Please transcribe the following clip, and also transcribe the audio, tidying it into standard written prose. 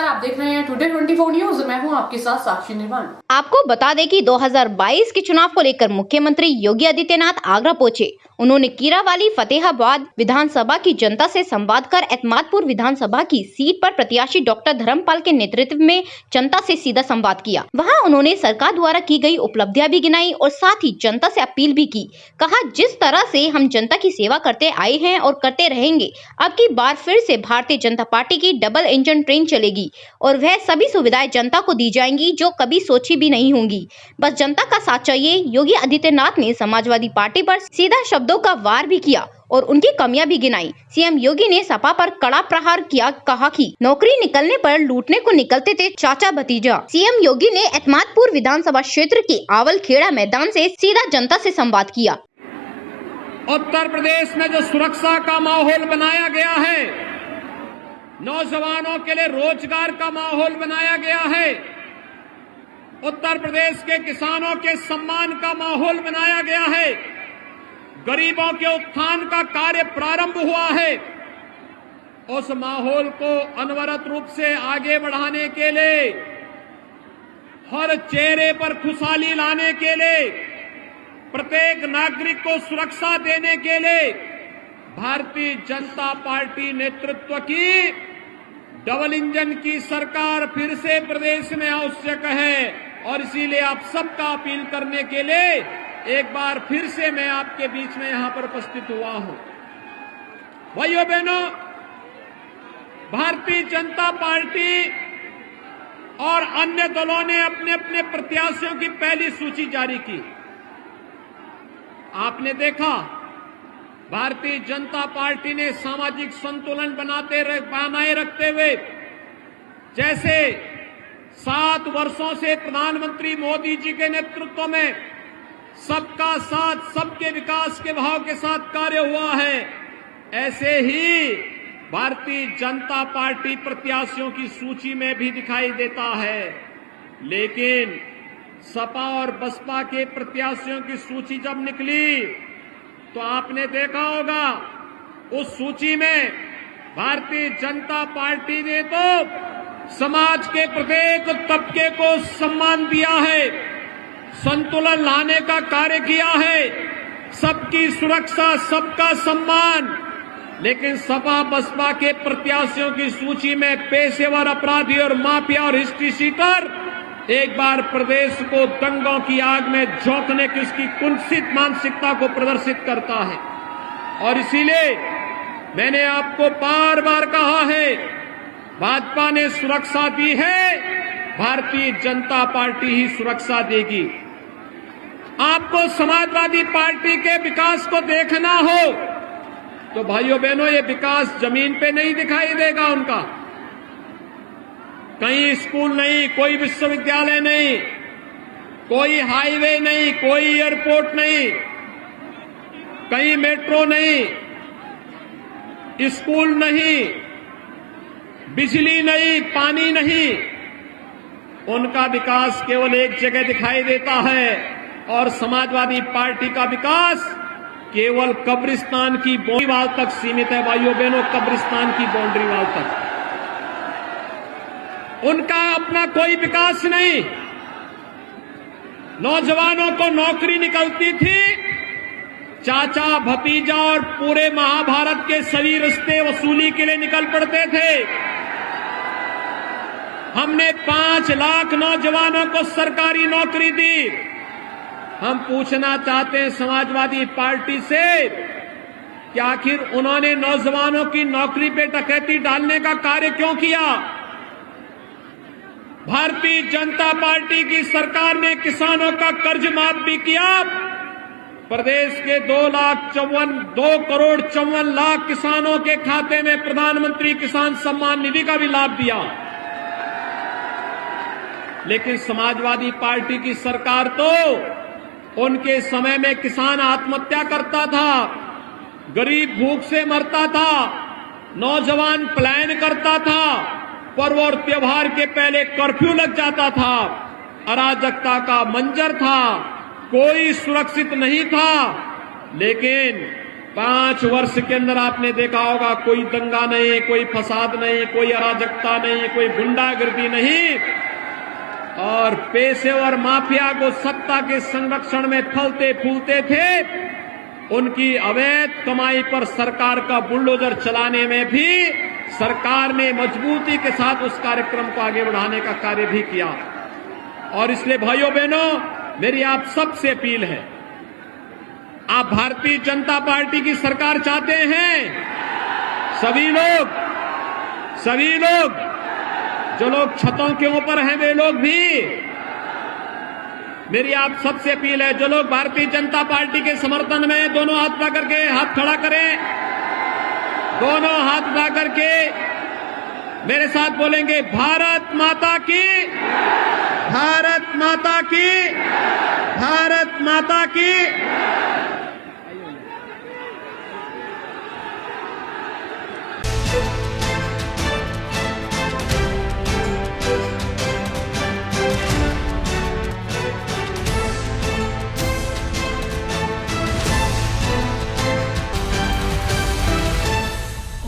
नमस्कार, आप देख रहे हैं टुडे 24 न्यूज। मैं हूं आपके साथ साक्षी निर्माण। आपको बता दें कि 2022 के चुनाव को लेकर मुख्यमंत्री योगी आदित्यनाथ आगरा पहुंचे। उन्होंने कीरावाली फतेहाबाद विधानसभा की जनता से संवाद कर एतमादपुर विधानसभा की सीट पर प्रत्याशी डॉक्टर धर्मपाल के नेतृत्व में जनता से सीधा संवाद किया। वहां उन्होंने सरकार द्वारा की गई उपलब्धियां भी गिनाई और साथ ही जनता से अपील भी की। कहा, जिस तरह से हम जनता की सेवा करते आए हैं और करते रहेंगे, अब की बार फिर से भारतीय जनता पार्टी की डबल इंजन ट्रेन चलेगी और वह सभी सुविधाएं जनता को दी जाएंगी जो कभी सोची भी नहीं होंगी। बस जनता का साथ चाहिए। योगी आदित्यनाथ ने समाजवादी पार्टी पर सीधा शब्दों का वार भी किया और उनकी कमियां भी गिनाई। सीएम योगी ने सपा पर कड़ा प्रहार किया। कहा कि नौकरी निकलने पर लूटने को निकलते थे चाचा भतीजा। सीएम योगी ने एतमादपुर विधानसभा क्षेत्र के आवलखेड़ा मैदान से सीधा जनता से संवाद किया। उत्तर प्रदेश में जो सुरक्षा का माहौल बनाया गया है, नौजवानों के लिए रोजगार का माहौल बनाया गया है, उत्तर प्रदेश के किसानों के सम्मान का माहौल बनाया गया है, गरीबों के उत्थान का कार्य प्रारंभ हुआ है। उस माहौल को अनवरत रूप से आगे बढ़ाने के लिए, हर चेहरे पर खुशहाली लाने के लिए, प्रत्येक नागरिक को सुरक्षा देने के लिए भारतीय जनता पार्टी नेतृत्व की डबल इंजन की सरकार फिर से प्रदेश में आवश्यक है। और इसीलिए आप सबका अपील करने के लिए एक बार फिर से मैं आपके बीच में यहां पर उपस्थित हुआ हूं। भाइयों बहनों, भारतीय जनता पार्टी और अन्य दलों ने अपने अपने प्रत्याशियों की पहली सूची जारी की। आपने देखा, भारतीय जनता पार्टी ने सामाजिक संतुलन बनाए रखते हुए, जैसे 7 वर्षों से प्रधानमंत्री मोदी जी के नेतृत्व में सबका साथ सबके विकास के भाव के साथ कार्य हुआ है, ऐसे ही भारतीय जनता पार्टी प्रत्याशियों की सूची में भी दिखाई देता है। लेकिन सपा और बसपा के प्रत्याशियों की सूची जब निकली तो आपने देखा होगा, उस सूची में भारतीय जनता पार्टी ने तो समाज के प्रत्येक तबके को सम्मान दिया है, संतुलन लाने का कार्य किया है, सबकी सुरक्षा, सबका सम्मान। लेकिन सपा बसपा के प्रत्याशियों की सूची में पेशेवर अपराधी और माफिया और हिस्ट्री शीटर एक बार प्रदेश को दंगों की आग में झोंकने की उसकी कुत्सित मानसिकता को प्रदर्शित करता है। और इसीलिए मैंने आपको बार बार कहा है, भाजपा ने सुरक्षा दी है, भारतीय जनता पार्टी ही सुरक्षा देगी। आपको समाजवादी पार्टी के विकास को देखना हो तो भाइयों बहनों, ये विकास जमीन पे नहीं दिखाई देगा उनका। कहीं स्कूल नहीं, कोई विश्वविद्यालय नहीं, कोई हाईवे नहीं, कोई एयरपोर्ट नहीं, कहीं मेट्रो नहीं, स्कूल नहीं, बिजली नहीं, पानी नहीं। उनका विकास केवल एक जगह दिखाई देता है और समाजवादी पार्टी का विकास केवल कब्रिस्तान की बाउंड्री वाल तक सीमित है। भाइयों बहनों, कब्रिस्तान की बाउंड्री वाल तक उनका अपना कोई विकास नहीं। नौजवानों को नौकरी निकलती थी, चाचा भतीजा और पूरे महाभारत के सभी रिश्ते वसूली के लिए निकल पड़ते थे। हमने 5 लाख नौजवानों को सरकारी नौकरी दी। हम पूछना चाहते हैं समाजवादी पार्टी से कि आखिर उन्होंने नौजवानों की नौकरी पे डकैती डालने का कार्य क्यों किया? भारतीय जनता पार्टी की सरकार ने किसानों का कर्ज माफ भी किया। प्रदेश के 2 करोड़ 54 लाख किसानों के खाते में प्रधानमंत्री किसान सम्मान निधि का भी लाभ दिया। लेकिन समाजवादी पार्टी की सरकार तो उनके समय में किसान आत्महत्या करता था, गरीब भूख से मरता था, नौजवान पलायन करता था, पर्व और त्योहार के पहले कर्फ्यू लग जाता था, अराजकता का मंजर था, कोई सुरक्षित नहीं था। लेकिन 5 वर्ष के अंदर आपने देखा होगा कोई दंगा नहीं, कोई फसाद नहीं, कोई अराजकता नहीं, कोई गुंडागर्दी नहीं, और पेशेवर माफिया को सत्ता के संरक्षण में फलते फूलते थे, उनकी अवैध कमाई पर सरकार का बुलडोजर चलाने में भी सरकार ने मजबूती के साथ उस कार्यक्रम को आगे बढ़ाने का कार्य भी किया। और इसलिए भाइयों बहनों, मेरी आप सबसे अपील है, आप भारतीय जनता पार्टी की सरकार चाहते हैं? सभी लोग जो लोग छतों के ऊपर हैं वे लोग भी, मेरी आप सबसे अपील है, जो लोग भारतीय जनता पार्टी के समर्थन में दोनों हाथ उठा करके हाथ खड़ा करें, दोनों हाथ उठा करके मेरे साथ बोलेंगे, भारत माता की, भारत माता की, भारत माता की।